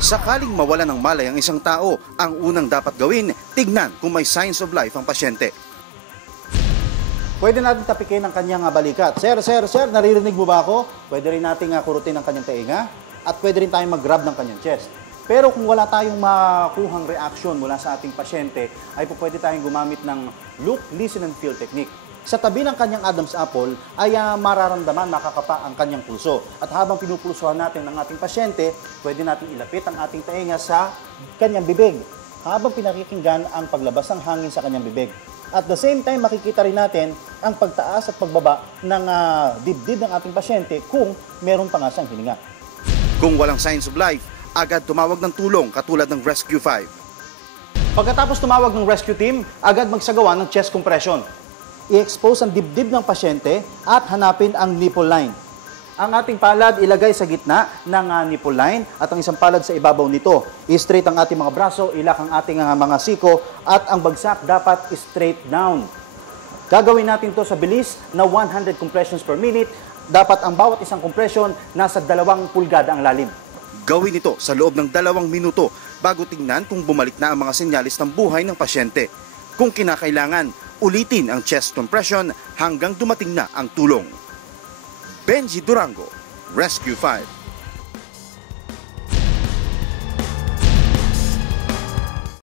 Sakaling mawala ng malay ang isang tao, ang unang dapat gawin, tignan kung may signs of life ang pasyente. Pwede natin tapikin ang kanyang balikat. Sir, naririnig mo ba ako? Pwede rin natin kurutin ang kanyang tainga at pwede rin tayong mag-grab ng kanyang chest. Pero kung wala tayong makuhang reaction mula sa ating pasyente, ay pwede tayong gumamit ng look, listen, and feel technique. Sa tabi ng kanyang Adam's apple ay mararamdaman, makakapa ang kanyang pulso. At habang pinupulsuhan natin ng ating pasyente, pwede natin ilapit ang ating tainga sa kanyang bibig habang pinakikinggan ang paglabas ng hangin sa kanyang bibig. At the same time, makikita rin natin ang pagtaas at pagbaba ng dibdib ng ating pasyente kung meron pa nga siyang hininga. Kung walang signs of life, agad tumawag ng tulong katulad ng Rescue 5. Pagkatapos tumawag ng rescue team, agad magsagawa ng chest compression. I-expose ang dibdib ng pasyente at hanapin ang nipple line. Ang ating palad ilagay sa gitna ng nipple line at ang isang palad sa ibabaw nito. I-straight ang ating mga braso, ilak ang ating mga siko at ang bagsak dapat straight down. Gagawin natin to sa bilis na 100 compressions per minute. Dapat ang bawat isang compression nasa 2 pulgada ang lalim. Gawin ito sa loob ng 2 minuto bago tingnan kung bumalik na ang mga senyalis ng buhay ng pasyente. Kung kinakailangan, ulitin ang chest compression hanggang dumating na ang tulong. Benji Durango, Rescue 5.